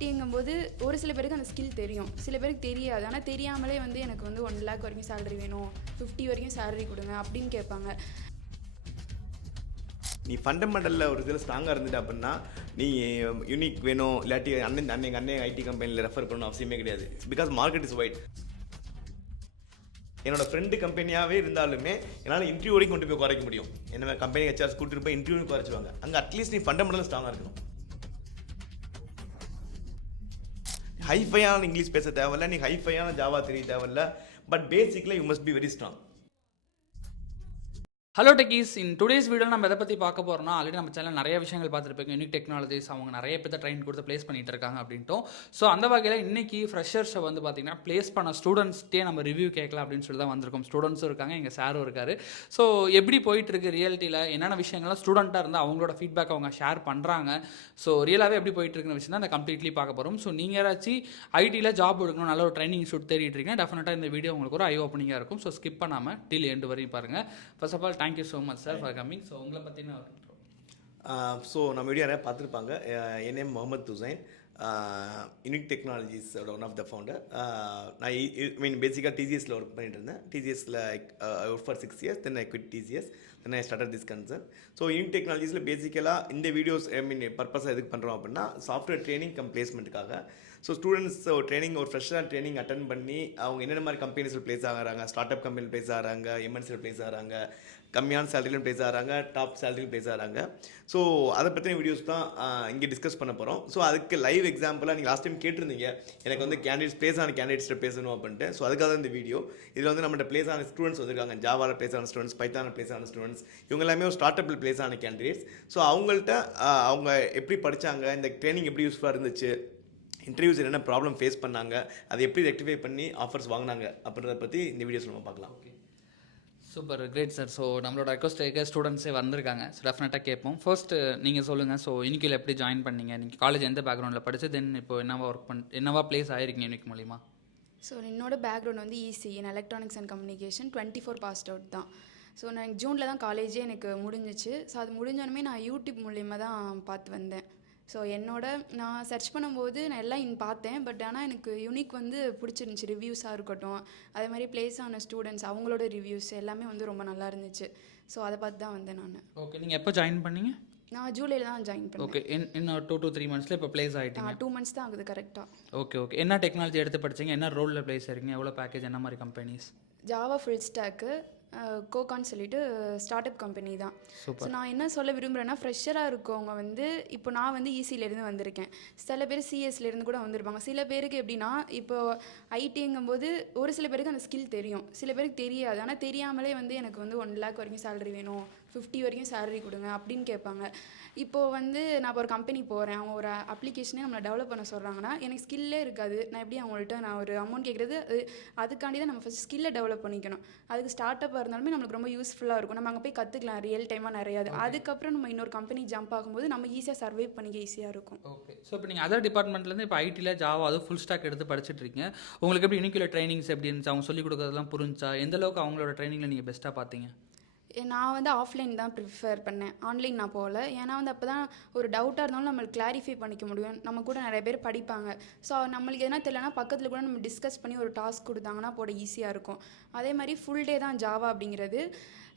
ஐடிங்கும்போது ஒரு சில பேருக்கு அந்த ஸ்கில் தெரியும், சில பேருக்கு தெரியாது. ஆனால் தெரியாமலே வந்து எனக்கு வந்து 1 lakh வரைக்கும் சேலரி வேணும், 50 வரைக்கும் சேலரி கொடுங்க அப்படின்னு கேட்பாங்க. நீ ஃபண்டமெண்டலில் ஒரு இதில் ஸ்ட்ராங்காக இருந்துட்டு அப்படின்னா நீ யூனிக் வேணும் இல்லாட்டி அண்ணன் ஐடி கம்பெனியில் ரெஃபர் பண்ணணும் அவசியமே கிடையாது. Because market is white. என்னோட ஃப்ரெண்டு கம்பெனியாகவே இருந்தாலுமே என்னால் இன்டர்வியூ வரைக்கும் கொண்டு போய் குறைக்க முடியும். என்ன கம்பெனி ஹெச்ஆர்ஸ் கூட்டிட்டு போய் இன்டர்வியூ குறைச்சிடுவாங்க. அங்கே அட்லீஸ்ட் நீ ஃபண்டமெண்டல் ஸ்ட்ராங்காக இருக்கணும். ஹைஃபையான இங்கிலீஷ் பேச தேவையில்ல, நீ ஹைஃபையான ஜாவா தெரிய தேவையில்ல, but basically you must be very strong. Hello techies, in today's video நம்ம எதை பற்றி பார்க்க போகிறோம்னா, ஆல்ரெடி நம்ம சேனல் நிறைய விஷயங்கள் பார்த்துருப்பீங்க. யூனிக் டெக்னாலஜிஸ் அவங்க நிறைய பேர் ட்ரெயின் கொடுத்து ப்ளேஸ் பண்ணிட்டு இருக்காங்க அப்படின்ட்டும். ஸோ அந்த வகையில் இன்னைக்கு ஃப்ரெஷர்ஸை வந்து பார்த்திங்கன்னா ப்ளேஸ் பண்ண ஸ்டூடெண்ட்ஸ்ட்டே நம்ம ரிவ்யூ கேட்கலாம் அப்படின்னு சொல்லி தான் வந்திருக்கோம். ஸ்டூடெண்ட்ஸும் இருக்காங்க, எங்கள் சாரும் இருக்கார். ஸோ எப்படி போயிட்டு இருக்கு ரியாலிட்டியில், என்னென்ன விஷயங்கள்லாம் ஸ்டூடெண்ட்டாக இருந்தால் அவங்களோட ஃபீட்பேக் அவங்க ஷேர் பண்ணுறாங்க, ஸோ ரியலாகவே எப்படி போயிட்டு இருக்குன்னு விஷயம் தான் அந்த கம்ப்ளீட்லி பார்க்க போகிறோம். ஸோ நீங்கள் யாராச்சும் ஐடியில் ஜாப் எடுக்கணும், நல்ல ஒரு ட்ரைனிங் இன்ஸ்டியூட் தேடிட்டு இருக்கீங்க, டெஃபினட்டாக இந்த வீடியோ உங்களுக்கு ஒரு ஐ ஓப்பனிங்காக இருக்கும். ஸோ ஸ்கிப் பண்ணாமல் டில் எண்டு வரையும் பாருங்கள். First of all thank you so much sir for coming. So உங்களை பற்றின ஸோ நம்ம வீடியோ நிறையா பார்த்துருப்பாங்க. என் நேம் முகமது ஹுசைன், யூனிக் டெக்னாலஜிஸோட ஒன் ஆஃப் த ஃபவுண்டர். நான் பேசிக்காக டிசிஎஸில் ஒர்க் பண்ணிட்டு இருந்தேன். டிசிஎஸில் work for 6 years, then I quit TCS, then I started this concern. So unique டெக்னாலஜிஸில் பேசிக்கலாக இந்த வீடியோஸ் பர்பஸாக எதுக்கு பண்ணுறோம் அப்படின்னா, சாஃப்ட்வேர் ட்ரைனிங் கம் பிளேஸ்மெண்ட்டுக்காக. ஸோ ஸ்டூடெண்ட்ஸ் ட்ரைனிங் ஒரு ஃப்ரெஷ்ஷாக ட்ரைனிங் அட்டன் பண்ணி அவங்க என்னென்ன மாதிரி கம்பெனிஸில் ப்ளேஸ் ஆகிறாங்க, ஸ்டார்ட் அப் கம்பெனியில் ப்ளேஸ் ஆகிறாங்க, எம்என்சியில் ப்ளேஸ் ஆகிறாங்க, கம்மியான சேலரியிலும் ப்ளேஸ் ஆகிறாங்க, டாப் சேலரியும் ப்ளேஸ் ஆகிறாங்க. ஸோ அதை பற்றின வீடியோஸ் தான் இங்கே டிஸ்கஸ் பண்ண போகிறோம். ஸோ அதுக்கு லைவ் எக்ஸாம்பிளாக நீங்கள் லாஸ்ட் டைம் கேட்டிருந்தீங்க எனக்கு வந்து ப்ளேஸ் ஆன கேண்டிடேட்ஸ்ட்டை பேசணும் அப்படின்ட்டு. ஸோ அதுக்காக தான் இந்த வீடியோ. இதில் வந்து நம்மகிட்ட ப்ளேஸ் ஆன ஸ்டூடெண்ட்ஸ் வந்திருக்காங்க, ஜாவாவில் ப்ளேஸ் ஆன ஸ்டூடெண்ட்ஸ், பைத்தானில் ப்ளேஸ் ஆன ஸ்டூடெண்ட்ஸ், இவங்க எல்லாமே ஒரு ஸ்டார்ட் அப்பில் ப்ளேஸ் ஆன கேண்டிடேட்ஸ். ஸோ அவங்கள்ட்ட அவங்க எப்படி படித்தாங்க, இந்த ட்ரைனிங் எப்படி யூஸ்ஃபுல்லாக இருந்துச்சு, இன்டர்வியூஸ் என்னென்ன ப்ராப்ளம் ஃபேஸ் பண்ணாங்க, அதை எப்படி ரெக்டிஃபை பண்ணி ஆஃபர்ஸ் வாங்கினாங்க அப்படின்றத பற்றி இந்த வீடியோஸ் நம்ம பார்க்கலாம். Okay, super, great sir. So நம்மளோட ரெக்வஸ்ட் கேட்க ஸ்டூடெண்ட்ஸே வந்திருக்காங்க. ஸோ டெஃபினட்டாக கேட்போம். ஃபர்ஸ்ட் நீங்கள் சொல்லுங்கள். ஸோ யூனிக்கில் எப்படி ஜாயின் பண்ணீங்க, நீங்கள் காலேஜ் எந்த பேக்ரவுண்டில் படிச்சு, தென் இப்போ என்னவா ப்ளேஸ் ஆகிருக்கீங்க யூனிக் மூலிமா? ஸோ என்னோட பேக்ரவுண்ட் வந்து EC in electronics and communication, 24 passed out தான். ஸோ நான் ஜூனில் தான் காலேஜே எனக்கு முடிஞ்சிச்சு. ஸோ அது முடிஞ்சோடனே நான் யூடியூப் மூலிமா தான் பார்த்து வந்தேன். ஸோ நான் சர்ச் பண்ணும்போது நான் எல்லாம் பார்த்தேன். பட் ஆனால் எனக்கு யூனிக் வந்து பிடிச்சிருந்துச்சி. ரிவ்யூஸாக இருக்கட்டும், அதே மாதிரி ப்ளேஸ் ஆன ஸ்டூடெண்ட்ஸ் அவங்களோட ரிவ்யூஸ் எல்லாமே வந்து ரொம்ப நல்லா இருந்துச்சு. ஸோ அதை பார்த்து தான் வந்தேன் நான். ஓகே, நீங்கள் எப்போ ஜாயின் பண்ணீங்க? நான் ஜூலையில் தான் ஜாயின் பண்ணேன். ஓகே, இன்னும் 2 to 3 months இப்போ ப்ளேஸ் ஆகிட்டீங்க? 2 months தான் ஆகுது கரெக்டாக. ஓகே ஓகே, என்ன டெக்னாலஜி எடுத்து படிச்சிங்க, என்ன ரோலில் ப்ளேஸ் ஆகிருக்கீங்க, எவ்வளோ பேக்கேஜ், என்ன மாதிரி கம்பெனிஸ்? ஜாவா ஃபுல் ஸ்டாக்கு, கோகான்னு சொல்லிட்டு ஸ்டார்ட் அப் கம்பெனி தான். ஸோ நான் என்ன சொல்ல விரும்புகிறேன்னா, ஃப்ரெஷராக இருக்கவங்க வந்து இப்போ நான் வந்து ஈசியிலேருந்து வந்திருக்கேன், சில பேர் சிஎஸ்லேருந்து கூட வந்திருப்பாங்க. சில பேருக்கு எப்படின்னா, இப்போ ஐடிங்கும்போது ஒரு சில பேருக்கு அந்த ஸ்கில் தெரியும், சில பேருக்கு தெரியாது. ஆனால் தெரியாமலே வந்து எனக்கு வந்து 1 lakh வரைக்கும் சேலரி வேணும், 50 வரைக்கும் சேலரி கொடுங்க அப்படின்னு கேட்பாங்க. இப்போது வந்து நான் இப்போ ஒரு கம்பெனி போகிறேன், அவங்க ஒரு அப்ளிகேஷனே நம்மளை டெவலப் பண்ண சொல்கிறாங்கன்னா எனக்கு ஸ்கில்லே இருக்காது. நான் எப்படி அவங்கள்ட்ட நான் ஒரு அமௌண்ட் கேட்குறது, அதுக்காண்டி தான் நம்ம ஃபஸ்ட் ஸ்கில்லை டெவலப் பண்ணிக்கணும். அதுக்கு ஸ்டார்ட் அப்பாக இருந்தாலுமே நம்மளுக்கு ரொம்ப யூஸ்ஃபுல்லாக இருக்கும். நம்ம அங்கே போய் கற்றுக்கலாம் ரியல் டைமாக நிறையா. அதுக்கப்புறம் நம்ம இன்னொரு கம்பெனி ஜம்ப் ஆகும்போது நம்ம ஈஸியாக சர்வை பண்ணிக்க ஈஸியாக இருக்கும். ஓகே, ஸோ இப்போ நீங்கள் அதர் டிபார்ட்மெண்ட்லேருந்து இப்போ ஐடியில் ஜாவா அது ஃபுல் ஸ்டாக் எடுத்து படிச்சுட்டு இருக்கீங்க. உங்களுக்கு எப்படி யூனிக்கில் ட்ரைனிங்ஸ் எப்படி இருந்துச்சு, அவங்க சொல்லிக் கொடுக்குறதெல்லாம் புரிஞ்சா, எந்தளவுக்கு அவங்களோட ட்ரைனிங்கில் நீங்கள் பெஸ்ட்டாக பார்த்தீங்க? நான் வந்து ஆஃப்லைன் தான் ப்ரிஃபர் பண்ணேன், ஆன்லைன் நான் போகல. ஏன்னா வந்து அப்போ தான் ஒரு டவுட்டாக இருந்தாலும் நம்மளுக்கு கிளாரிஃபை பண்ணிக்க முடியும். நம்ம கூட நிறைய பேர் படிப்பாங்க. ஸோ நம்மளுக்கு எதனா தெரியலனா பக்கத்தில் கூட நம்ம டிஸ்கஸ் பண்ணி ஒரு டாஸ்க் கொடுத்தாங்கன்னா போட ஈஸியாக இருக்கும். அதே மாதிரி ஃபுல் டே தான் ஜாவா அப்படிங்கிறது.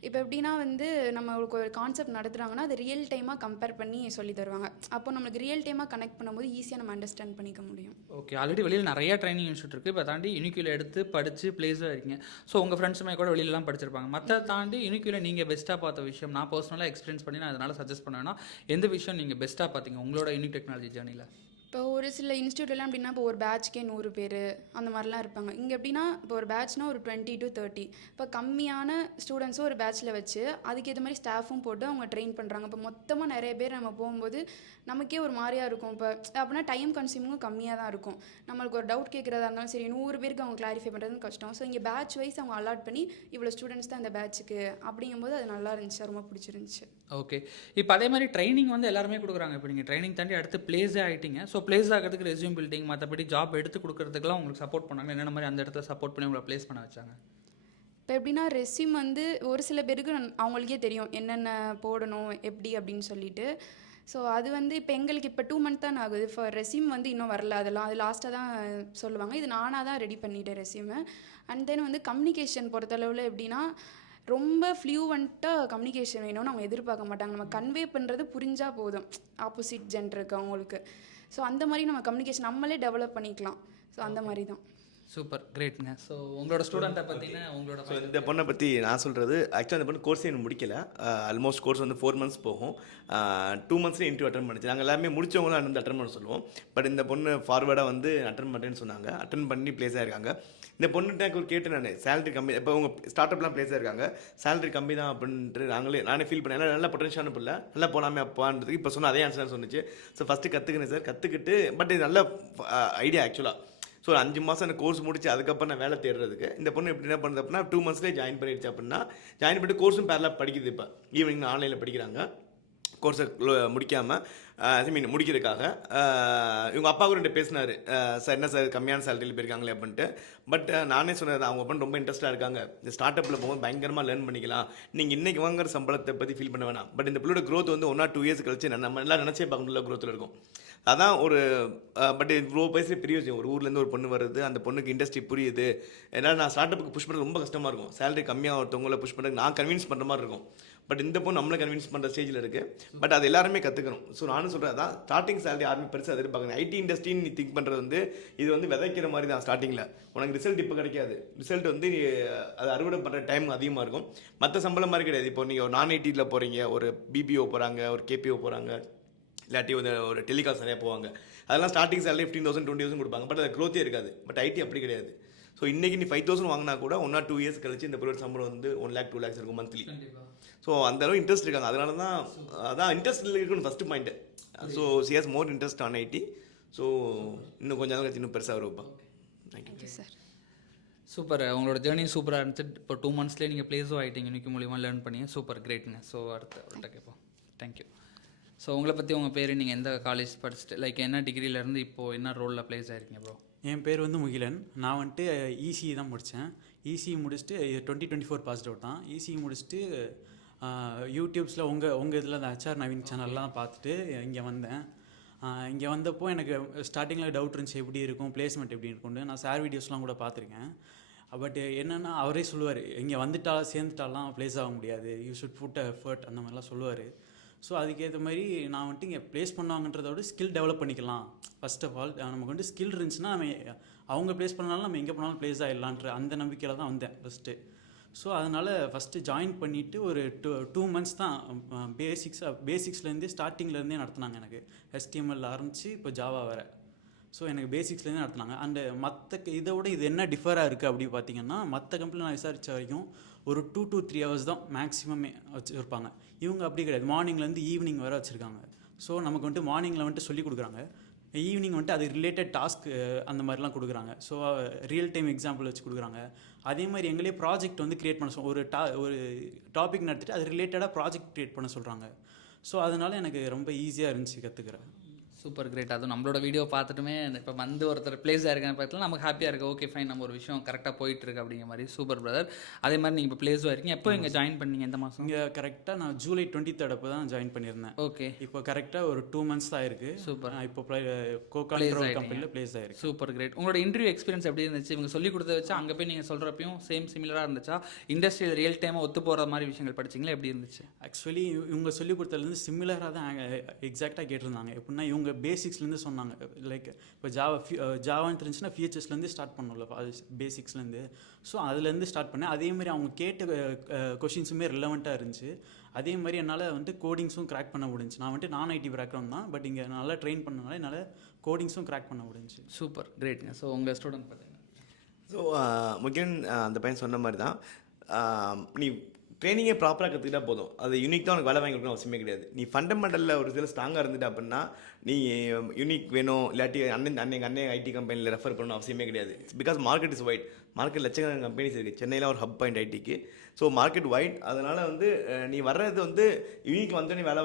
இப்போ எப்படின்னா வந்து நம்மளுக்கு ஒரு கான்செப்ட் நடத்துகிறாங்கன்னா அது ரியல் டைமாக கம்பேர் பண்ணி சொல்லி தருவாங்க. அப்போ நம்மளுக்கு ரியல் டைமாக கனெக்ட் பண்ணும்போது ஈஸியாக நம்ம அண்டர்ஸ்டாண்ட் பண்ணிக்க முடியும். ஓகே, ஆல்ரெடி வெளியில் நிறைய ட்ரைனிங் இன்ஸ்டியூட் இருக்குது. இப்போ தாண்டி யூனிக்கில் எடுத்து படித்து ப்ளேஸாக இருக்கீங்க. ஸோ உங்கள் ஃப்ரெண்ட்ஸுமே கூட வெளியிலலாம் படிச்சிருப்பாங்க. மற்ற தாண்டி யூனிக்கில் நீங்கள் பெஸ்ட்டாக பார்த்த விஷயம், நான் பர்சனலாக எக்ஸ்பீரியன்ஸ் பண்ணி நான் அதனால் சஜஸ்ட் பண்ணுவேன்னா, எந்த விஷயம் நீங்கள் பெஸ்ட்டாக பார்த்தீங்க உங்களோட யூனிக் டெக்னாலஜி ஜேர்னியில்? இப்போ ஒரு சில இன்ஸ்டியூட்லாம் எப்படின்னா, இப்போ ஒரு பேட்ச்க்கே 100 பேர் அந்த மாதிரிலாம் இருப்பாங்க. இங்கே எப்படின்னா, இப்போ ஒரு பேட்ச்னால் ஒரு 20 to 30, இப்போ கம்மியான ஸ்டூடெண்ட்ஸும் ஒரு பேட்ச்சில் வச்சு அதுக்கேற்ற மாதிரி ஸ்டாஃபும் போட்டு அவங்க ட்ரெயின் பண்ணுறாங்க. இப்போ மொத்தமாக நிறைய பேர் நம்ம போகும்போது நமக்கே ஒரு மாதிரியாக இருக்கும். இப்போ அப்படின்னா டைம் கன்சியூமிங்கும் கம்மியாக தான் இருக்கும். நம்மளுக்கு ஒரு டவுட் கேட்குறதா இருந்தாலும் சரி, 100 பேருக்கு அவங்க கிளாரிஃபை பண்ணுறதுன்னு கஷ்டம். ஸோ இங்கே பேட்ச் வைஸ் அவங்க அலாட் பண்ணி இவ்வளோ ஸ்டூடெண்ட்ஸ் தான் இந்த பேட்சுக்கு அப்படிங்கும்போது அது நல்லா இருந்துச்சு, ரொம்ப பிடிச்சிருந்துச்சு. ஓகே, இப்போ அதே மாதிரி ட்ரைனிங் வந்து எல்லாருமே கொடுக்குறாங்க. இப்போ நீங்கள் ட்ரைனிங் தாண்டி அடுத்து ப்ளேஸே ஆகிட்டீங்க. ஸோ ப்ளேஸ் ஆகிறதுக்கு ரெஸ்யூம் பில்டிங், மற்றபடி ஜாப் எடுத்து கொடுக்குறதுக்குலாம் உங்களுக்கு சப்போர்ட் பண்ணாங்க. என்னென்ன மாதிரி அந்த இடத்துல சப்போர்ட் பண்ணி உங்களை ப்ளேஸ் பண்ண வச்சாங்க? இப்போ எப்படின்னா, ரெஸ்யூம் வந்து ஒரு சில பேருக்கு அவங்களுக்கே தெரியும் என்னென்ன போடணும் எப்படி அப்படின்னு சொல்லிட்டு. ஸோ அது வந்து இப்போ எங்களுக்கு இப்போ 2 மந்த் தான் ஆகுது. இப்போ ரெஸ்யூம் வந்து இன்னும் வரல. அதெல்லாம் அது லாஸ்ட்டாக தான் சொல்லுவாங்க. இது நானாக தான் ரெடி பண்ணிட்டேன் ரெஸ்யூமை. அண்ட் தென் வந்து கம்யூனிகேஷன் பொறுத்தளவில் எப்படின்னா, ரொம்ப ஃப்ளூவெண்ட்டாக கம்யூனிகேஷன் வேணும்னு அவங்க எதிர்பார்க்க மாட்டாங்க. நம்ம கன்வே பண்ணுறது புரிஞ்சால் போதும் ஆப்போசிட் ஜென்டருக்கு அவங்களுக்கு. ஸோ அந்த மாதிரி நம்ம கம்யூனிகேஷன் நம்மளே டெவலப் பண்ணிக்கலாம். ஸோ அந்த மாதிரி தான். சூப்பர் கிரேட்ங்க. ஸோ உங்களோட ஸ்டூடெண்ட்டை பார்த்தீங்கன்னா உங்களோட ஸோ இந்த பொண்ணை பற்றி நான் சொல்கிறது, ஆக்சுவலாக இந்த பொண்ணு கோர்ஸே இன்னும் முடிக்கல. ஆல்மோஸ்ட் கோர்ஸ் வந்து 4 மந்த்ஸ் போகும். 2 மந்த்ஸ்லேயே இன்டர்வியூ அட்டன் பண்ணிச்சு. நாங்கள் எல்லாமே முடிச்சவங்களாம் வந்து அட்டன் பண்ண சொல்லுவோம். பட் இந்த பொண்ணு ஃபார்வர்டாக வந்து அட்டன் பண்ணுறேன்னு சொன்னாங்க. அட்டன் பண்ணி ப்ளேஸ் ஆகிருக்காங்க. இந்த பொண்ணுகிட்ட ஒரு கேட்டு நான் சேலரி கம்மி, இப்போ உங்கள் ஸ்டார்ட் அப்லாம் ப்ளேஸ் ஆகிருக்காங்க, சேலரி கம்மி தான் அப்படின்ட்டு நானே ஃபீல் பண்ணேன். ஏன்னா நல்ல பொட்டன்ஷியலான பிள்ளை, நல்லா போகலாமே அப்பான்றதுக்கு இப்போ சொன்ன அதே ஆன்சர் சொன்னிச்சு. ஸோ ஃபஸ்ட்டு கற்றுக்கினேன் சார், கற்றுக்கிட்டு பட் இது நல்ல ஐடியா ஆக்சுவலாக. ஸோ 5 மாதம் அந்த கோர்ஸ் முடிச்சு அதுக்கப்புறம் நான் வேலை தேடுறதுக்கு இந்த பொண்ணு எப்படி என்ன பண்ணுறது அப்படின்னா 2 மந்த்ஸ்லேயே ஜாயின் பண்ணிடுச்சு. அப்படின்னா ஜாயின் பண்ணிட்டு கோர்ஸும் பேரலாக படிக்குது. இப்போ ஈவினிங் ஆன்லைனில் படிக்கிறாங்க. கோர்ஸை முடிக்காமல் முடிக்கிறதுக்காக இவங்க அப்பா கூட பேசினார், சார் என்ன சார் கம்மியான சேலரியில் போயிருக்காங்களே அப்படின்ட்டு. பட் நானே சொன்னது, அவங்க அப்பா ரொம்ப இன்ட்ரெஸ்ட்டாக இருக்காங்க, இந்த ஸ்டார்ட் அப்பில் போகும்போது பயங்கரமாக லேர்ன் பண்ணிக்கலாம், நீங்கள் இன்றைக்கி வாங்குற சம்பளத்தை பற்றி ஃபீல் பண்ண வேணாம். பட் இந்த பிள்ளையோட க்ரோத் வந்து 1 or 2 இயர்ஸ் கழிச்சு நம்ம எல்லாம் நினச்சே பார்க்க முடியல க்ரோத்தில் இருக்கும். அதான் ஒரு பட் இவ்வளோ பேசுகிற பெரிய விஷயம். ஒரு ஊர்லேருந்து ஒரு பொண்ணு வருது, அந்த பொண்ணுக்கு இண்டஸ்ட்ரி புரியுது. ஏன்னா நான் ஸ்டார்ட் அப்புக்கு புஷ் பண்ணுறது ரொம்ப கஷ்டமாக இருக்கும். சேலரி கம்மியாக ஒருத்தவங்களை புஷ் பண்ணுறது நான் கன்வின்ஸ் பண்ணுற மாதிரி இருக்கும். பட் இந்த பொண்ணு நம்மளை கன்வின்ஸ் பண்ணுற ஸ்டேஜில் இருக்குது. பட் அது எல்லாருமே கற்றுக்கணும். ஸோ நானும் சொல்கிறேன், அதான் ஸ்டார்டிங் சேலரி யாருமே பெருசாக எதிர்பார்க்கணும். ஐடி இண்டஸ்ட்ரின்னு நீ திங்க் பண்ணுறது வந்து இது வந்து விதைக்கிற மாதிரி தான். ஸ்டார்டிங்கில் உனக்கு ரிசல்ட் இப்போ கிடைக்காது. ரிசல்ட் வந்து அது அறுவடை பண்ணுற டைம் அதிகமாக இருக்கும். மற்ற சம்பளம் மாதிரி கிடையாது. இப்போ நீங்கள் ஒரு நான் ஐடியில் போகிறீங்க, ஒரு பிபிஓ போகிறாங்க, ஒரு கேபிஓ போகிறாங்க, இல்லாட்டி ஒரு டெலிகால்ஸ் நிறையா போவாங்க. அதெல்லாம் ஸ்டார்டிங் சேலரி 15,000 20,000 கொடுப்பாங்க. பட் அது க்ரோத்தே இருக்காது. பட் ஐடி அப்படி கிடையாது. ஸோ இன்றைக்கி நீ 5,000 வாங்கினா கூட 1 or 2 இயர்ஸ் கழிச்சு இந்த ப்ரோட சம்பளம் வந்து 1 lakh 2 lakhs இருக்கும் மந்த்லி. ஸோ அந்தளவு இன்ட்ரெஸ்ட் இருக்காங்க. அதனால தான் அதான் இன்ட்ரெஸ்ட் இருக்குன்னு first point. So she has more interest on IT. So இன்னும் கொஞ்சம் நாள் கழிச்சு இன்னும் பெருசாக வருவா. Thank you sir. சூப்பர். உங்களோட ஜேர்னி சூப்பராக இருந்துச்சு. இப்போ 2 மந்த்ஸ்லேயே நீங்கள் ப்ளேஸும் ஆகிட்டீங்க, இன்னைக்கு மூலியமாக லேர்ன் பண்ணி. சூப்பர் கிரேட்டுங்க. ஸோ அடுத்து அவர்கிட்ட கேட்போம். தேங்க்யூ. ஸோ உங்களை பற்றி உங்கள் பேர், நீங்கள் எந்த காலேஜ் படிச்சுட்டு லைக் என்ன டிகிரியிலேருந்து இப்போது என்ன ரோலில் ப்ளேஸ் ஆகிருக்கீங்க ப்ரோ? என் பேர் வந்து முகிலன். நான் வந்துட்டு இசிஇ தான் முடித்தேன். இசிஇ முடிச்சுட்டு 2024 பாஸ்ட் அவுட் தான். இசிஇ முடிச்சுட்டு யூடியூப்ஸில் உங்கள் இதில் அந்த HR நவீன் சேனல்லாம் பார்த்துட்டு இங்கே வந்தேன். இங்கே வந்தப்போ எனக்கு ஸ்டார்டிங்கில் டவுட் இருந்துச்சு, எப்படி இருக்கும் பிளேஸ்மெண்ட் எப்படி இருக்கும்னு. நான் சார் வீடியோஸ்லாம் கூட பார்த்துருக்கேன். பட் என்னென்னா அவரே சொல்லுவார், இங்கே சேர்ந்துட்டாலாம் ப்ளேஸ் ஆக முடியாது, யூ ஷுட் புட் எஃபர்ட் அந்த மாதிரிலாம் சொல்லுவார். ஸோ அதுக்கேற்ற மாதிரி நான் வந்துட்டு இங்கே ப்ளேஸ் பண்ணுவாங்கன்றத விட ஸ்கில் டெவலப் பண்ணிக்கலாம். ஃபர்ஸ்ட் ஆஃப் ஆல் நமக்கு வந்துட்டு ஸ்கில் இருந்துச்சுன்னா நம்ம அவங்க ப்ளேஸ் பண்ணாலும் நம்ம எங்கே போனாலும் ப்ளேஸ் ஆகிடலான்ற அந்த நம்பிக்கையில் தான் வந்தேன் ஃபஸ்ட்டு. ஸோ அதனால் ஃபஸ்ட்டு ஜாயின் பண்ணிவிட்டு ஒரு 2 months தான் பேசிக்ஸ்லேருந்தே ஸ்டார்டிங்லேருந்தே நடத்துனாங்க. எனக்கு HTML ஆரம்பித்து இப்போ ஜாவா வேறு. ஸோ எனக்கு பேசிக்ஸ்லேருந்து நடத்துனாங்க. அண்டு மற்ற இதை விட இது என்ன டிஃபராக இருக்குது அப்படி பார்த்தீங்கன்னா, மற்ற கம்பெனியில் நான் விசாரித்த வரைக்கும் ஒரு 2 to 3 hours தான் மேக்ஸிமமே வச்சுருப்பாங்க. இவங்க அப்படி கிடையாது, மார்னிங்லேருந்து ஈவினிங் வரை வச்சுருக்காங்க. ஸோ நமக்கு வந்துட்டு மார்னிங்கில் வந்துட்டு சொல்லி கொடுக்குறாங்க, ஈவினிங் வந்துட்டு அது ரிலேட்டட் டாஸ்க் அந்த மாதிரிலாம் கொடுக்குறாங்க. ஸோ ரியல் டைம் எக்ஸாம்பிள் வச்சு கொடுக்குறாங்க. அதே மாதிரி எங்களே ப்ராஜெக்ட் வந்து க்ரியேட் பண்ண ஒரு டாபிக் நடத்திட்டு அது ரிலேட்டடாக ப்ராஜெக்ட் க்ரியேட் பண்ண சொல்கிறாங்க. ஸோ அதனால் எனக்கு ரொம்ப ஈஸியாக இருந்துச்சு கற்றுக்கிறேன். Super great. அதுவும் நம்மளோட வீடியோ பார்த்துட்டுமே இப்போ வந்து ஒருத்தர் ப்ளேஸ் ஆயிருக்கேன்னு பார்த்தா நமக்கு ஹாப்பியாக இருக்குது. ஓகே ஃபைன், நம்ம ஒரு விஷயம் கரெக்டாக போயிட்டுருக்கு அப்படிங்கிற மாதிரி. Super brother. அதே மாதிரி நீங்கள் இப்போ ப்ளேஸும் ஆயிருக்கீங்க. எப்போ இங்கே ஜாயின் பண்ணீங்க, எந்த மாதம்? இங்கே கரெக்டாக நான் ஜூலை 23rd அப்போ தான் ஜாயின் பண்ணியிருந்தேன். ஓகே, இப்போ கரெக்டாக ஒரு 2 months தான் இருக்குது. சூப்பர். இப்போ கோகான் கம்பெனியில் ப்ளேஸ் ஆயிருக்கு. Super great. உங்களோட இன்டர்வியூ எக்ஸ்பீரியன்ஸ் எப்படி இருந்துச்சு? இவங்க சொல்லி கொடுத்த வச்சு அங்கே போய் நீங்கள் சொல்கிறப்பையும் சிமிலராக இருந்துச்சா? இண்டஸ்ட்ரியில் ரியல் டைமாக ஒத்து போகிற மாதிரி விஷயங்கள் படிச்சிங்களா? எப்படி இருந்துச்சு? ஆக்சுவலி இவங்க சொல்லி கொடுத்ததுலேருந்து சிமிலராக தான் எக்ஸாக்டாக கேட்டிருந்தாங்க. எப்படின்னா இவங்க பேசிக்ஸ்லேருந்து சொன்னாங்க. லைக் இப்போ ஜாவான்னு தெரிஞ்சுன்னா ஃபியூச்சர்ஸ்லேருந்து ஸ்டார்ட் பண்ணல, பேசிக்ஸ்லேருந்து. ஸோ அதுலேருந்து ஸ்டார்ட் பண்ணேன். அதே மாதிரி அவங்க கேட்ட கொஷின்ஸுமே ரிலவெண்ட்டாக இருந்துச்சு. அதே மாதிரி என்னால் வந்துட்டு கோடிங்ஸும் கிராக் பண்ண முடிஞ்சுச்சு. நான் வந்துட்டு நான் ஐடி பேக்ரவுண்ட் தான், பட் இங்கே நல்லா ட்ரெயின் பண்ணனால என்னால் கோடிங்ஸும் கிராக் பண்ண முடிஞ்சுச்சு. சூப்பர் கிரேட்ங்க. ஸோ உங்கள் ஸ்டூடெண்ட் பார்த்தீங்கன்னா, ஸோ முக்கியம் அந்த பையன் சொன்ன மாதிரி தான், நீ ட்ரைனிங்கை ப்ராப்பராக கற்றுக்கிட்டா போதும். அது யூனிக் தான் உனக்கு வேலை வாங்கி கொடுக்கணும் அவசியமே கிடையாது. நீ ஃபண்டமெண்டலில் ஒரு சில ஸ்ட்ராங்காக இருந்துட்டு அப்படின்னா நீ யூனிக் வேணும், இல்லாட்டி அண்ணன் ஐடி கம்பெனியில் ரெஃபர் பண்ணணும் அவசியமே கிடையாது. Because market is wide. Market லட்சக்கணக்கான கம்பெனிஸ் இருக்குது. சென்னையில் ஒரு ஹப் பாயிண்ட் ஐடிக்கு. So market wide. அதனால் வந்து நீ வர்றது வந்து யூனிக் வந்து நீ வேலை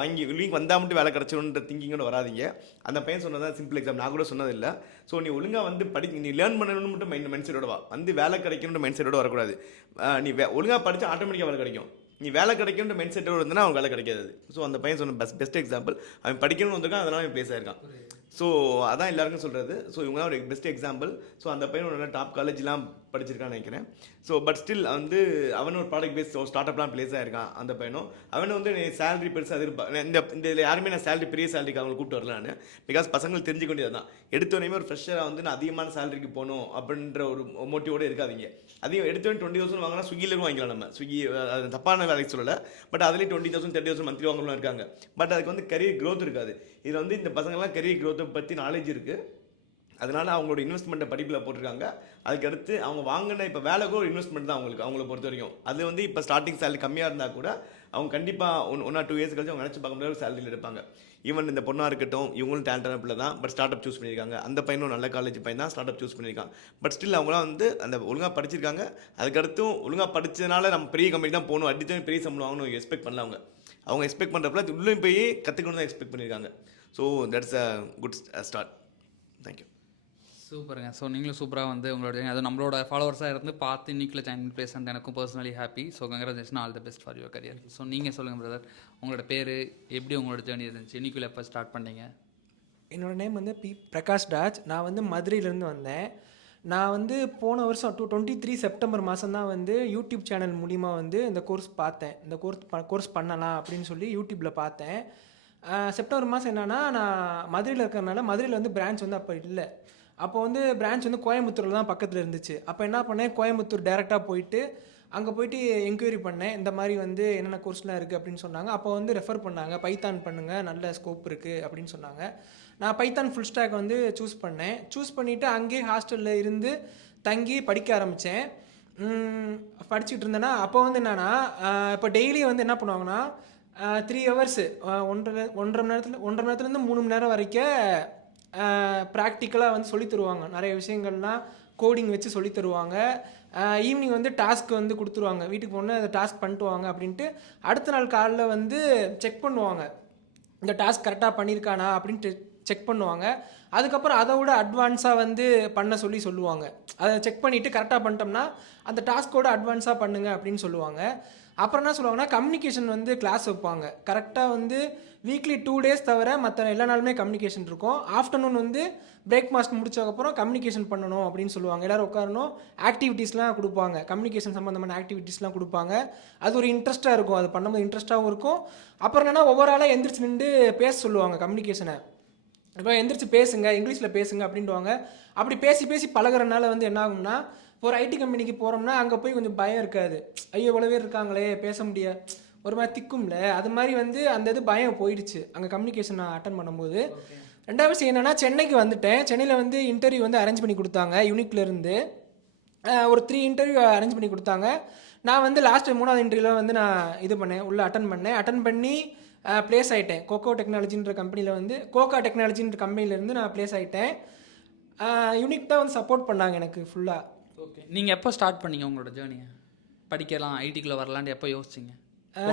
வாங்கி யூனிக் வந்தால் மட்டும் வேலை கிடச்சிடும்ன்ற திங்கிங்கோட வராதிங்க. அந்த பையன் சொன்னதான் சிம்பிள் எக்ஸாம், நான் கூட சொன்னதில்லை. ஸோ நீ ஒழுங்காக வந்து நீ லேர்ன் பண்ணணும்னு மட்டும் மைண்ட் செட்டோட வா. வந்து வேலை கிடைக்கணுன்ற மைண்ட் செட்டோட வரக்கூடாது. நீ ஒழுங்காக படித்தா ஆட்டோமேட்டிக்காக வேலை கிடைக்கும். நீ வேலை கிடைக்குன்ற மைண்ட் செட்டோடு இருந்தால் அவன் வேலை கிடைக்காது. ஸோ அந்த பையன் சொன்ன பெஸ்ட் எக்ஸாம்பிள். அவன் படிக்கணும்னு வந்திருக்கான், அதனால் அவன் பிளேஸ் ஆயிருக்கான். ஸோ அதான் எல்லாருக்கும் சொல்கிறது. ஸோ இவங்க ஒரு பெஸ்ட் எக்ஸாம்பிள். ஸோ அந்த பையன் ஒரு நல்ல டாப் காலேஜ்லாம் படிச்சிருக்கான்னு நினைக்கிறேன். ஸோ பட் ஸ்டில் வந்து அவனும் ஒரு ப்ராடக்ட் பேஸ் ஸ்டார்ட் அப்லாம் பிளேஸ் ஆயிருக்கான் அந்த பையனும். அவனு வந்து சேலரி பெருசாக இந்த இதில் யாருமே நான் சேலரி பெரிய சேலரிக்கு அவங்களை கூப்பிட்டு வரல நான். பிகாஸ் பசங்களுக்கு தெரிஞ்சுக்க வேண்டியது தான். எடுத்தோடனே ஒரு ஃப்ரெஷராக வந்து நான் அதிகமான சேலரிக்கு போகணும் அப்படின்ற ஒரு மோட்டிவோடு இருக்காதிங்க. அதையும் எடுத்தோடனே 20,000 வாங்கினா ஸ்விக்கிலேருந்து வாங்கிக்கலாம். நம்ம ஸ்விக்கி அது தப்பான வேலைக்கு சொல்லலை. பட் அதுலேயும் 20,000 30,000 மந்த்லி வாங்கலாம் இருக்காங்க. பட் அதுக்கு வந்து கரியர் க்ரோத் இருக்காது. இதில் வந்து இந்த பசங்கள்லாம் கரியர் க்ரோத்தை பற்றி நாலேஜ் இருக்குது. அதனால் அவங்களோட இன்வெஸ்ட்மெண்ட்டை படிப்பில் போட்டிருக்காங்க. அதுக்கடுத்து அவங்க வாங்கின இப்போ வேலைக்கு ஒரு இன்வெஸ்ட்மெண்ட் தான் அவங்கள பொறுத்த வரைக்கும். அது வந்து இப்போ ஸ்டார்டிங் சேலரி கம்மியாக இருந்தால் கூட அவங்க கண்டிப்பாக 1 or 2 years கழிச்சு அவங்க நினச்சி பார்க்க முடியாத ஒரு சேலரியில் இருப்பாங்க. ஈவன் இந்த பொண்ணாக இருக்கட்டும், இவங்களும் டேலண்டான பிள்ளை தான். பட் ஸ்டார்ட் அப் சூஸ் பண்ணியிருக்காங்க. அந்த பையனும் நல்ல காலேஜ் பையன் தான், ஸ்டார்ட் அப் சூஸ் பண்ணியிருக்காங்க. பட் ஸ்டில் அவங்களாம் வந்து அந்த ஒழுங்காக படிச்சிருக்காங்க. அதுக்கடுத்தும் ஒழுங்காக படித்ததுனால நம்ம பெரிய கம்பெனி தான் போகணும், அடித்தவங்க பெரிய சம்பளம் வாங்கணும் எக்ஸ்பெக்ட் பண்ணல. அவங்க எக்ஸ்பெக்ட் பண்ணுறப்பல உள்ளே போய் கற்றுக்கணும் தான் எக்ஸ்பெக்ட் பண்ணியிருக்காங்க. So that's a good start. Thank you. சூப்பருங்க. ஸோ நீங்களும் சூப்பராக வந்து உங்களோட அது நம்மளோட ஃபாலோவர்ஸாக இருந்து பார்த்து இன்னைக்குள்ள ஜாயின் பிளேஸ் அண்ட் எனக்கும் personally happy. So congratulation, all the best for your career. So நீங்கள் சொல்லுங்கள் பிரதர், உங்களோட பேர் எப்படி உங்களோட ஜேர்னி இருந்துச்சு, இன்னைக்குள்ள எப்போ ஸ்டார்ட் பண்ணீங்க? என்னோடய நேம் வந்து பிரகாஷ் ராஜ். நான் வந்து மதுரையிலேருந்து வந்தேன். நான் வந்து போன வருஷம் 23 செப்டம்பர் மாதம் தான் வந்து யூடியூப் சேனல் மூலிமா வந்து இந்த கோர்ஸ் பார்த்தேன். இந்த கோர்ஸ் பண்ணலாம் அப்படின்னு சொல்லி யூடியூப்பில் பார்த்தேன். செப்டம்பர் மாதம் என்னென்னா, நான் மதுரையில் இருக்கிறனால மதுரையில் வந்து பிரான்ச் வந்து அப்போ இல்லை. அப்போ வந்து பிரான்ச் வந்து கோயம்புத்தூரில் தான் பக்கத்தில் இருந்துச்சு. அப்போ என்ன பண்ணேன், கோயம்புத்தூர் டேரெக்டாக போயிட்டு அங்கே போயிட்டு என்கொயரி பண்ணேன். இந்த மாதிரி வந்து என்னென்ன கோர்ஸ்லாம் இருக்குது அப்படின்னு சொன்னாங்க. அப்போ வந்து ரெஃபர் பண்ணாங்க, பைத்தான் பண்ணுங்கள், நல்ல ஸ்கோப் இருக்குது அப்படின்னு சொன்னாங்க. நான் பைத்தான் ஃபுல் ஸ்டாக் வந்து சூஸ் பண்ணேன். சூஸ் பண்ணிவிட்டு அங்கேயே ஹாஸ்டலில் இருந்து தங்கி படிக்க ஆரம்பித்தேன். படிச்சுட்டு இருந்தேன்னா அப்போ வந்து என்னென்னா, இப்போ டெய்லி வந்து என்ன பண்ணுவாங்கன்னா 3 hours 1.5 மணி நேரத்துலேருந்து 3 மணி நேரம் வரைக்கும் ப்ராக்டிக்கலாக வந்து சொல்லி தருவாங்க. நிறைய விஷயங்கள்லாம் கோடிங் வச்சு சொல்லி தருவாங்க. ஈவினிங் வந்து டாஸ்க் வந்து கொடுத்துருவாங்க, வீட்டுக்கு போனால் அதை டாஸ்க் பண்ணிட்டு வாங்க அப்படின்ட்டு. அடுத்த நாள் காலைல வந்து செக் பண்ணுவாங்க, இந்த டாஸ்க் கரெக்டாக பண்ணியிருக்கானா அப்படின்ட்டு செக் பண்ணுவாங்க. அதுக்கப்புறம் அதை விட அட்வான்ஸாக வந்து பண்ண சொல்லுவாங்க. அதை செக் பண்ணிவிட்டு கரெக்டாக பண்ணிட்டோம்னா அந்த டாஸ்க்கோட அட்வான்ஸாக பண்ணுங்க அப்படின்னு சொல்லுவாங்க. அப்புறம் என்ன சொல்லுவாங்கன்னா, கம்யூனிகேஷன் வந்து கிளாஸ் வைப்பாங்க. கரெக்டாக வந்து வீக்லி 2 days தவிர மற்ற எல்லா நாளுமே கம்யூனிகேஷன் இருக்கும். ஆஃப்டர்நூன் வந்து பிரேக்ஃபாஸ்ட் முடிச்சதுக்கப்புறம் கம்யூனிகேஷன் பண்ணணும் அப்படின்னு சொல்லுவாங்க. எல்லோரும் உட்காரணும், ஆக்டிவிட்டீஸ்லாம் கொடுப்பாங்க, கம்யூனிகேஷன் சம்மந்தமான ஆக்டிவிட்டீஸ்லாம் கொடுப்பாங்க. அது ஒரு இன்ட்ரெஸ்ட்டாக இருக்கும், அது பண்ணும்போது இன்ட்ரெஸ்ட்டாகவும் இருக்கும். அப்புறம் என்னென்னா, ஒவ்வொரு ஆளாக எந்திரிச்சு நின்று பேச சொல்லுவாங்க கம்யூனிகேஷனை. இப்போ எந்திரிச்சு பேசுங்க, இங்கிலீஷில் பேசுங்க அப்படின்ட்டுவாங்க. அப்படி பேசி பழகிறனால வந்து என்ன ஆகும்னா, ஒரு ஐடி கம்பெனிக்கு போகிறோம்னா அங்கே போய் கொஞ்சம் பயம் இருக்காது. ஐயோ இவ்வளோ பேர் இருக்காங்களே, பேச முடியாது, ஒரு மாதிரி திக்கும்ல, அது மாதிரி வந்து அந்த இது பயம் போயிடுச்சு அங்கே கம்யூனிகேஷன் நான் அட்டன் பண்ணும்போது. ரெண்டாவது விஷயம் என்னென்னா, சென்னைக்கு வந்துட்டேன். சென்னையில் வந்து இன்டர்வியூ வந்து அரேஞ்ச் பண்ணி கொடுத்தாங்க. யூனிக்லேருந்து ஒரு 3 இன்டர்வியூ அரேஞ்ச் பண்ணி கொடுத்தாங்க. நான் வந்து லாஸ்ட்டு 3வது இன்டர்வியூவில் வந்து நான் இது பண்ணேன், உள்ளே அட்டன் பண்ணி ப்ளேஸ் ஆகிட்டேன். கோகா டெக்னாலஜின்ற கம்பெனிலேருந்து நான் ப்ளேஸ் ஆகிட்டேன். யூனிக் தான் வந்து சப்போர்ட் பண்ணாங்க எனக்கு ஃபுல்லாக. ஓகே, நீங்கள் எப்போ ஸ்டார்ட் பண்ணீங்க உங்களோட ஜேர்னியை? படிக்கலாம், ஐடிக்குள்ளே வரலான்னு எப்போ யோசிச்சிங்க?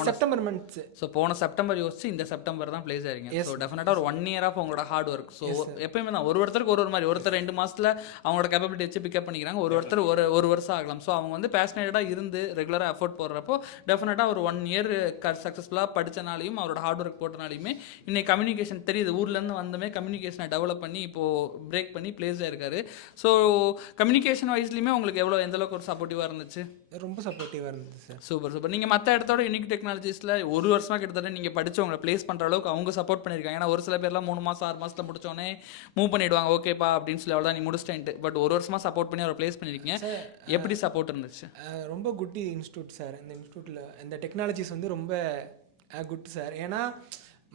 September months. ஸோ போன செப்டம்பர் யோசிச்சு இந்த செப்டம்பர் தான் பிளேஸ் ஆயிருங்க. ஸோ டெஃபினட்டாக ஒரு 1 year ஆஃப் உங்களோட ஹார்ட் ஒர்க். ஸோ எப்பயுமே தான் ஒருத்தருக்கு ஒரு மாதிரி, ஒருத்தர் 2 மாதத்தில் அவங்களோட கேப்பபிலிட்டி வச்சு பிக்கப் பண்ணிக்கிறாங்க, ஒருத்தர் ஒரு வருஷம் ஆகலாம். ஸோ அவங்க வந்து பேஷனேட்டாக இருந்து ரெகுலராக எஃபோர்ட் போடுறப்போ டெஃபினட்டாக ஒரு 1 year சக்ஸஸ்ஃபுல்லாக படித்தனாலையும் அவரோட ஹார்ட் ஒர்க் போட்டனாலையுமே இன்னைக்கு கம்யூனிகேஷன் தெரியுது. ஊர்லேருந்து வந்தமே கம்யூனிகேஷனை டெவலப் பண்ணி இப்போது பிரேக் பண்ணி பிளேஸ் ஆயிருக்காரு. ஸோ கம்யூனிகேஷன் வைஸ்லையுமே உங்களுக்கு எந்தளவுக்கு ஒரு சப்போர்ட்டிவாக இருந்துச்சு? ரொம்ப சப்போர்ட்டிவாக இருந்துச்சு சார். சூப்பர். நீங்கள் மற்ற இடத்தோட யூனிக் டெக்னாலஜிஸில் 1 வருஷமாக கிட்டத்தட்ட நீங்கள் படித்தவங்களை ப்ளேஸ் பண்ணுற அளவுக்கு அவங்க சப்போர்ட் பண்ணியிருக்காங்க. ஏன்னா ஒரு சில பேர்லாம் 3 மாதம் 6 மாதத்தில் முடிச்சோடனே மூவ் பண்ணிவிடுவாங்க, ஓகேப்பா அப்படின்னு சொல்லி அவ்வளோதான் நீ முடிச்சிட்டேன்ட்டு. பட் 1 வருஷமாக சப்போர்ட் பண்ணி அவரை ப்ளேஸ் பண்ணியிருக்கீங்க. எப்படி சப்போர்ட் இருந்துச்சு? ரொம்ப குட் இன்ஸ்டியூட் சார். இந்த இன்ஸ்டியூட்டில் இந்த டெக்னாலஜிஸ் வந்து ரொம்ப குட் சார். ஏன்னா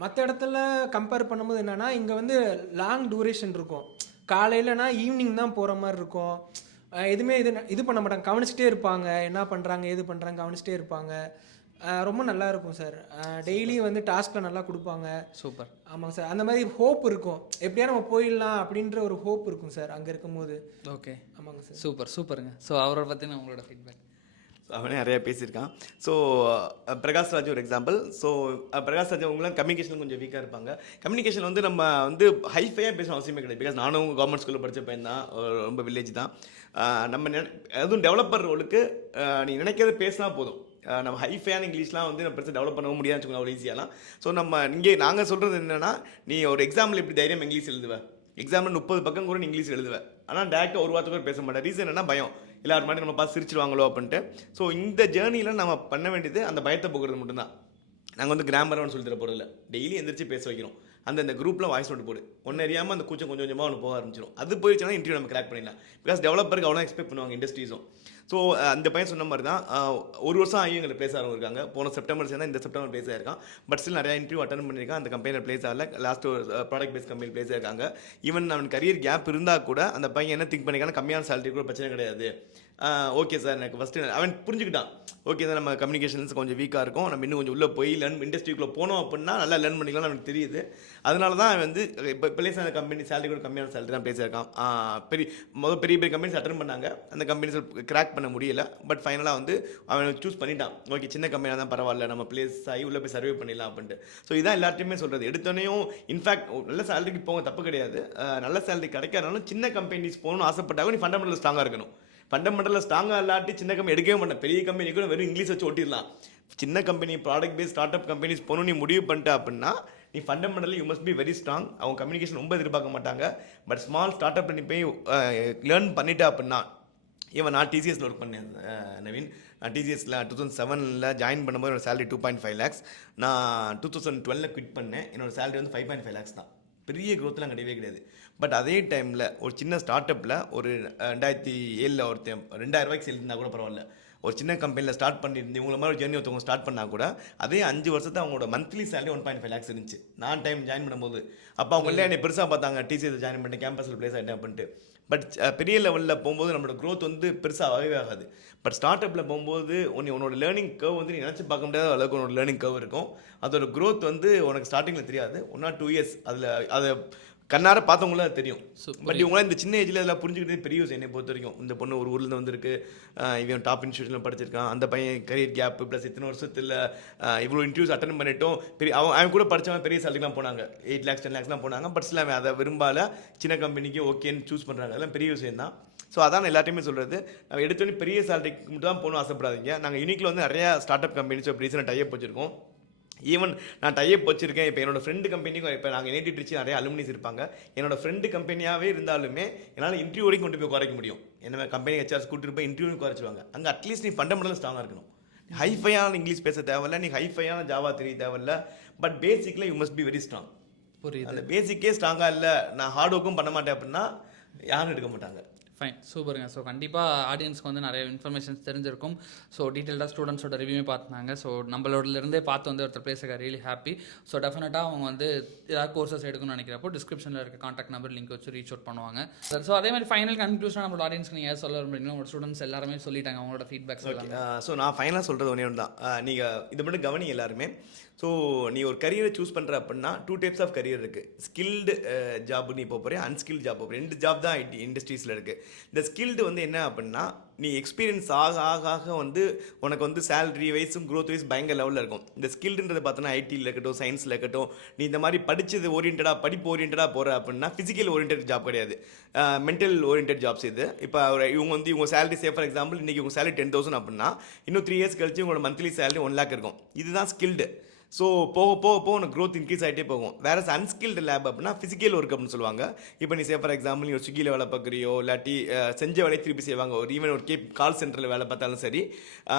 மற்ற இடத்துல கம்பேர் பண்ணும்போது என்னென்னா, இங்கே வந்து லாங் டூரேஷன் இருக்கும். காலையிலனா ஈவினிங் தான் போகிற மாதிரி இருக்கும். எதுவுமே இது பண்ண மாட்டாங்க, கவனிச்சிட்டே இருப்பாங்க, என்ன பண்ணுறாங்க ஏது பண்ணுறாங்க கவனிச்சிட்டே இருப்பாங்க. ரொம்ப நல்லா இருக்கும் சார். டெய்லி வந்து டாஸ்க்கில் நல்லா கொடுப்பாங்க. சூப்பர். ஆமாங்க சார். அந்த மாதிரி ஹோப் இருக்கும், எப்படியா நம்ம போயிடலாம் அப்படின்ற ஒரு ஹோப் இருக்கும் சார் அங்கே இருக்கும்போது. ஓகே, ஆமாங்க சார். சூப்பருங்க. ஸோ அவரை பற்றின உங்களோட ஃபீட்பேக்? அவனே நிறையா பேசியிருக்கான். ஸோ பிரகாஷ் ராஜ் ஒரு எக்ஸாம்பிள். ஸோ பிரகாஷ் ராஜ் அவங்களாம் கம்யூனிகேஷன் கொஞ்சம் வீக்காக இருப்பாங்க. கம்யூனிகேஷன் வந்து நம்ம வந்து ஹைஃபையாக பேசணும் அவசியமே கிடையாது. பிகாஸ் நானும் கவர்மெண்ட் ஸ்கூலில் படித்த பையன் தான், ரொம்ப வில்லேஜ் தான். நம்ம அதுவும் டெவலப்பர் ரோலுக்கு நீ நினைக்கிறத பேசினா போதும். நம்ம ஹைஃபையான இங்கிலீஷ்லாம் வந்து நம்ம பெருசாக டெவலப் பண்ணவும் முடியாதுன்னு வச்சுக்கோங்க அவ்வளோ ஈஸியாலாம். ஸோ நம்ம இங்கே நாங்கள் சொல்கிறது என்னென்னா, நீ ஒரு எக்ஸாம்பிள் எப்படி தைரியம் இங்கிலீஷ் எழுதுவேன், எக்ஸாம்பிள் 30 பக்கம் கூட நீ இங்கிலீஷ் எழுதுவேன், ஆனால் டேரெக்டாக ஒரு வார்த்தை கூட பேச மாட்டேன். ரீசன் என்ன, பயம். எல்லாரும் மாதிரி நம்ம பார்த்து சிரிச்சிருவாங்களோ அப்படின்ட்டு. ஸோ இந்த ஜேர்னியில் நம்ம பண்ண வேண்டியது அந்த பயத்தை போக்குறது மட்டும்தான். நாங்கள் வந்து கிராமர்னு சொல்லி தர போகிறதில்ல, டெய்லி எந்திரிச்சு பேச வைக்கிறோம். அந்த குரூப்பில் வாய்ஸ் நோட்டு போடு, ஒன்று அறியாமல் அந்த கூச்சம் கொஞ்சம் கொஞ்சமாக ஒன்று போக ஆரம்பிச்சிடும். அது போயிடுச்சுன்னா இன்டர்வியூ நம்ம கிராக் பண்ணிடலாம். பிகாஸ் டெவலப்பருக்கு அவ்வளோ எக்ஸ்பெக்ட் பண்ணுவாங்க இண்டஸ்ட்ரீஸும். ஸோ அந்த பையன் சொன்ன மாதிரி தான், ஒரு வருஷம் ஆகி எங்களை பிளேஸ் ஆகிறவங்க இருக்காங்க. போன செப்டம்பர் சேர்ந்தா இந்த செப்டம்பர் பிளேஸ் ஆயிருக்கான். பட் ஸ்டில் நிறையா இன்டர்வியூ அட்டன் பண்ணியிருக்கான். அந்த கம்பெனியில் பிளேஸ் ஆகல. லாஸ்ட் ஒரு ப்ராடக்ட் பேஸ் கம்பெனி பிளேஸ் ஆயிருக்காங்க. ஈவன் அவன் கரியர் கேப் இருந்தால் கூட அந்த பையன் என்ன திங்க் பண்ணிக்கான, கம்மியான சேலரி கூட பிரச்சனை கிடையாது. ஓகே சார், எனக்கு ஃபஸ்ட்டு அவன் புரிஞ்சுக்கிட்டான். ஓகே சார், நம்ம கம்யூனிகேஷன்ஸ் கொஞ்சம் வீக்காக இருக்கும், நம்ம இன்னும் கொஞ்சம் உள்ளே போய் இண்டஸ்ட்ரிக்குள்ளே போனோம் அப்படின்னா நல்லா லேர்ன் பண்ணிக்கலாம் நமக்கு தெரியுது. அதனால தான் அவன் வந்து இப்போ பிளேஸ் ஆன கம்பெனி சேலரி கூட கம்மியான சேலரி தான் பிளேஸ் ஆயிருக்கான். பெரிய பெரிய கம்பெனிஸ் அட்டன் பண்ணாங்க. அந்த கம்பெனிஸ் கிராக் பண்ண முடியல. பட் ஃபைனலாக வந்து அவன் சூஸ் பண்ணிட்டான். ஓகே, சின்ன கம்பெனியாக தான் பரவாயில்ல, நம்ம பிளேஸ் ஆகி உள்ளே போய் சர்வே பண்ணிடலாம் அப்படின்ட்டு. ஸோ இதான் எல்லாத்தையுமே சொல்கிறது. எடுத்தோடனையும் இன்ஃபேக்ட் நல்ல சேலரிக்கு போங்க, தப்பு கிடையாது. நல்ல சேலரி கிடைக்காதனாலும் சின்ன கம்பெனிஸ் போகணும்னு ஆசைப்பட்டாலும் நீ ஃபண்டமெண்டல் ஸ்ட்ராங்காக இருக்கணும். ஃபண்டமெண்டலில் ஸ்ட்ராங்காக இல்லாட்டி சின்ன கம்பெனி எடுக்கவே மாட்டேன். பெரிய கம்பெனி கூட வெறும் இங்கிலீஷ் வச்சு ஓட்டிடலாம். சின்ன company, product base start up companies போகணும் நீ முடிவு பண்ணிட்ட அப்படின்னா நீ fundamentally you must be very strong. அவங்க கம்யூனிகேஷன் ரொம்ப எதிர்பார்க்க மாட்டாங்க. பட் ஸ்மால் ஸ்டார்ட் அப்பில் நீ போய் லேர்ன் பண்ணிட்டா அப்படின்னா, ஈவன் நான் டிசிஎஸில் ஒர்க் பண்ணேன் நவீன். நான் டிசிஎஸில் 2007 ஜாயின் பண்ணும்போது என்னோட சேலரி 2.5 lakhs. நான் 2012 குவிட் பண்ணேன். என்னோட சேலரி வந்து 5.5 lakhs தான். பெரிய க்ரோத்லாம் கிடையவே கிடையாது. பட் அதே டைமில் ஒரு சின்ன ஸ்டார்ட் அப்பில் ஒரு 2007 ஒருத்தன் 2000 ரூபாய்க்கு சேல் இருந்தால் கூட பரவாயில்ல. ஒரு சின்ன கம்பெனியில் ஸ்டார்ட் பண்ணியிருந்து இவங்கள மாதிரி ஜேர்னி ஒருத்தவங்க ஸ்டார்ட் பண்ணால் கூட அதே 5 வருஷத்தை அவங்களோட மந்த்லி சேலரி 1.5 lakhs இருந்துச்சு நான் டைம் ஜாயின் பண்ணும்போது. அப்போ அவங்க என்னை பெருசாக பார்த்தாங்க, டிசிஎஸ் ஜாயின் பண்ணி கேம்பஸில் பிளேஸ் ஆகிட்டேன் அப்படின்ட்டு. பட் பெரிய லெவலில் போகும்போது நம்மளோட க்ரோத் வந்து பெருசாகவே ஆகாது. பட் ஸ்டார்ட் அப்பில் போகும்போது உன்னோட லேர்னிங் கர்வ் வந்து நீ நினச்சி பார்க்க முடியாத அளவுக்கு உன்னோட லேர்னிங் கர்வ் இருக்கும். அதோட க்ரோத் வந்து உனக்கு ஸ்டார்டிங்கில் தெரியாது. 1 or 2 years அதில் அதை கண்ணார பார்த்தவங்களும் அது தெரியும். பட் இவங்களாம் இந்த சின்ன ஏஜில் இதெல்லாம் புரிஞ்சுக்கிட்டே பெரிய விஷயம். என்னை பொறுத்த வரைக்கும் இந்த பொண்ணு ஒரு ஊர்லேருந்து வந்திருக்கு, இவன் டாப் இன்ஸ்டியூஷனில் படிச்சிருக்கான், அந்த பையன் கரியர் கேப் ப்ளஸ் இத்தனை வருஷத்தில் இவ்வளோ இன்டர்வியூஸ் அட்டன் பண்ணிட்டோம். பெரிய அவன் கூட படித்தவன் பெரிய சேலரிலாம் போனாங்க, 8 lakhs 10 lakhsலாம் போனாங்க. பட் ஸ்டில் அவன் அதை விரும்பால, சின்ன கம்பெனிக்கு ஓகேன்னு சூஸ் பண்ணுறாங்க. அதெல்லாம் பெரிய விஷயம் தான். ஸோ அதான் எல்லாத்தையுமே சொல்கிறது. நம்ம எடுத்தோடனே பெரிய சேலரிக்கு மட்டும் தான் போகணும் ஆசைப்படாதீங்க. நாங்கள் யூனிக்கில் வந்து நிறையா ஸ்டார்ட் அப் கம்பெனிஸ் இப்போ ரீசெண்டாக டைப் வச்சுருக்கோம். ஈவன் நான் டைப் வச்சிருக்கேன். இப்போ என்னோட ஃப்ரெண்டு கம்பெனிக்கும் இப்போ நாங்கள் நேட்டிவ் ட்ரிச்சி நிறைய அலுமினிஸ் இருப்பாங்க. என்னோட ஃப்ரெண்டு கம்பெனியாகவே இருந்தாலுமே என்னால் இன்டர்வியூ வரைக்கும் கொண்டு போய் குறைக்க முடியும். என்ன கம்பெனி ஹெச்ஆர்ஸ் கூட்டிட்டு போய் இன்டர்வியூ குறைச்சிடுவாங்க. அங்கே அட்லீஸ்ட் நீ ஃபண்டமெண்டல் ஸ்ட்ராங்காக இருக்கணும். ஹைஃபையான இங்கிலீஷ் பேச தேவையில்ல, நீ ஹைஃபையான ஜாவா தெரிய தேவையில்ல. பட் பேசிக்கில் you must be very strong. புரியுது. அந்த பேசிக்கே ஸ்ட்ராங்காக இல்லை, நான் ஹார்ட் ஒர்க்கும் பண்ண மாட்டேன் அப்படின்னா யாரும் எடுக்க மாட்டாங்க. ஃபைன், சூப்பருங்க. ஸோ கண்டிப்பாக ஆடியன்ஸ்க்கு வந்து நிறைய இன்ஃபர்மேஷன்ஸ் தெரிஞ்சிருக்கும். ஸோ டீட்டெயில்டாக ஸ்டூடெண்ட்ஸோட ரிவ்யூமே பார்த்தாங்க. ஸோ நம்மளோடலேருந்தே பார்த்து வந்து ஒருத்தர் பிளேஸுக்கு ரியலி ஹாப்பி. ஸோ டெஃபினட்டாக அவங்க வந்து ஏதாவது கோர்சஸ் எடுக்கணும்னு நினைக்கிறப்போ டிஸ்கிரிப்ஷனில் இருக்க காண்டாக்ட் நம்பர் லிங்க் வச்சு ரீச் அவுட் பண்ணுவாங்க. ஸோ அதே மாதிரி ஃபைனல் கன்க்ளூஷன் நம்மளோட ஆடியன்ஸ்க்கு நீங்கள் சொல்ல அப்படின்னா உங்களோட ஸ்டூடெண்ட்ஸ் எல்லாருமே சொல்லிட்டாங்க அவங்களோட ஃபீட்பேக்ஸ். ஓகே, ஸோ நான் ஃபைனலாக சொல்கிறது ஒன்றே ஒன்று தான். நீங்கள் இது மட்டும் கவனிங்க எல்லாருமே. ஸோ நீ ஒரு கரியரை சூஸ் பண்ணுற அப்படின்னா 2 types ஆஃப் கரியர் இருக்குது. ஸ்கில்டு ஜாப் நீ போக போகிறேன், அன்ஸ்கில்டு ஜாப் போகிறேன். 2 ஜாப் தான் ஐடி இண்டஸ்ட்ரீஸில் இருக்குது. இந்த ஸ்கில்டு வந்து என்ன அப்படின்னா, நீ எக்ஸ்பீரியன்ஸ் ஆக ஆக ஆக வந்து உனக்கு வந்து சேலரி வைஸும் க்ரோத் வைஸ் பயங்கர லெவலில் இருக்கும். இந்த ஸ்கில்டுன்றது பார்த்தோன்னா ஐடியில் இருக்கட்டும், சயின்ஸில் இருக்கட்டும், நீ இந்த மாதிரி படித்தது ஓரியன்டாக படிப்பு ஓரியன்டாக போகிற அப்படின்னா ஃபிசிக்கல் ஓரியன்ட் ஜாப் கிடையாது, மென்டல் ஓரியன்ட் ஜாப்ஸ் இது. இப்போ இவங்க வந்து இவங்க சேலரி ஃபார் எக்ஸாம்பிள் இன்றைக்கி உங்கள் சேலரி 10,000 அப்படின்னா இன்னும் 3 years கழிச்சு உங்களோட மந்த்லி சேலரி 1 lakh இருக்கும். இதுதான் ஸ்கில்டு. ஸோ போக போக போக உனக்கு க்ரோத் இன்க்ரீஸ் ஆகிட்டே போகும். வேறு அன்ஸ்கில்டு லேப் அப்படின்னா ஃபிசிக்கல் ஒர்க் அப்படின்னு சொல்லுவாங்க. இப்போ நீ ஃபார் எக்ஸாம்பிள் நீ ஒரு ஸ்விக்கியில் வேலை பார்க்குறியோ, இல்லாட்டி செஞ்ச வேலையை திருப்பி செய்வாங்க. ஒரு ஈவன் ஒரு கால் சென்டரில் வேலை பார்த்தாலும் சரி,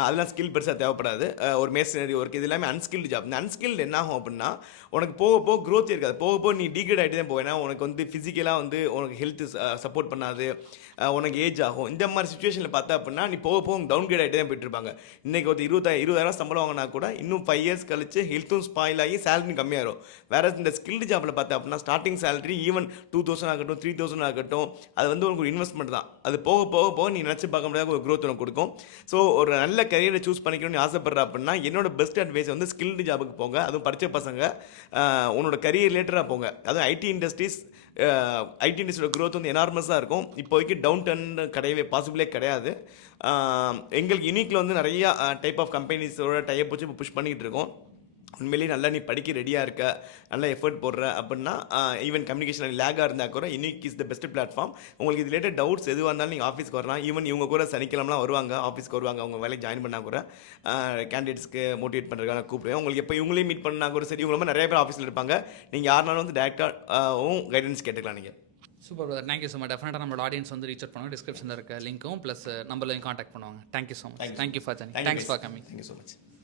அதெல்லாம் ஸ்கில் பெருசாக தேவைப்படாது. ஒரு மேசனரி ஒர்க் இது எல்லாமே அன்ஸ்கில்டு ஜாப். இந்த அன்ஸ்கில்டு என்ன ஆகும் அப்படின்னா உனக்கு போக போக க்ரோத் இருக்காது. போக போக நீ டீக்ரேட் ஆகிட்டு தான் போவேன்னா உனக்கு வந்து ஃபிசிக்கலாக வந்து உனக்கு ஹெல்த் சப்போர்ட் பண்ணாது, உனக்கு ஏஜ் ஆகும். இந்த மாதிரி சுச்சுவேஷனில் பார்த்தா அப்படின்னா நீ போக போக டவுன் கிரேட் ஆகிட்டு தான் போயிட்டு இருப்பாங்க. இன்றைக்கி ஒரு 20,000 சம்பளம் வாங்கினா கூட இன்னும் 5 years கழிச்சு ஹெல்த்தும் ஸ்பாயில் ஆகி சேலரி கம்மியாகும். வேறு இந்த ஸ்கில்டு ஜாப்பில் பார்த்தா அப்படின்னா ஸ்டார்டிங் சேலரி ஈவன் 2,000 ஆகட்டும் 3,000 ஆகட்டும், அது வந்து உனக்கு ஒரு இன்வெஸ்ட்மெண்ட் தான். அது போக போக போக நீ நினச்சி பார்க்க முடியாத ஒரு க்ரோத் உனக்கு கொடுக்கும். ஸோ ஒரு நல்ல கரியரை சூஸ் பண்ணிக்கணும்னு ஆசைப்படுற அப்படின்னா என்னோட பெஸ்ட் அட்வைஸ் வந்து ஸ்கில்டு ஜாபுக்கு போங்க. அதுவும் படித்த பசங்க உன்னோட கரியர் ரிலேட்டடாக போங்க. அதுவும் ஐடி இண்டஸ்ட்ரியோட க்ரோத் வந்து எனார்மஸாக இருக்கும். இப்போதைக்கு டவுன் டர்ன் கிடையவே பாசிபிளே கிடையாது. எங்களுக்கு யூனிக்கில் வந்து நிறையா டைப் ஆஃப் கம்பெனிஸோட டைப் வச்சு இப்போ புஷ் பண்ணிக்கிட்டு இருக்கோம். உண்மையிலேயே நல்லா நீ படிக்க ரெடியாக இருக்க, நல்லா எஃபர்ட் போடுற அப்படின்னா ஈவன் கம்யூனிகேஷன் லேகாக இருந்தால் கூட unique is the best platform. உங்களுக்கு இது ரிலேட்டட் டவுட்ஸ் எதுவாக இருந்தாலும் நீங்கள் ஆஃபீஸ்க்கு வரலாம். ஈவன் இவங்க கூட சனிக்கிழமெலாம் வருவாங்க, ஆஃபீஸ்க்கு வருவாங்க. அவங்க வேலைக்கு ஜாயின் பண்ணால் கூட கேண்டிடேட்ஸ்க்கு மோட்டிவேட் பண்ணுறதுக்காக கூப்பிடுவேன். உங்களுக்கு எப்போ இவங்களையும் மீட் பண்ணா கூட சரி, இவங்க ரொம்ப நிறைய பேர் ஆஃபீஸில் இருப்பாங்க. நீங்கள் யாருனாலும் வந்து டேரெக்டாகவும் கைடன்ஸ் கேட்டுக்கலாம் நீங்கள். Super brother, thank you so much. டெஃபினட்டாக நம்மளோட ஆடியன்ஸ் வந்து ரீச் அவுட் பண்ணுவாங்க. டிஸ்கிரிப்ஷனில் இருக்க லிங்க்கும் ப்ளஸ் நம்பர்லையும் காண்டாக்ட் பண்ணுவாங்க. Thank you so much. Thank you for joining. Thanks for coming. Thank you so much.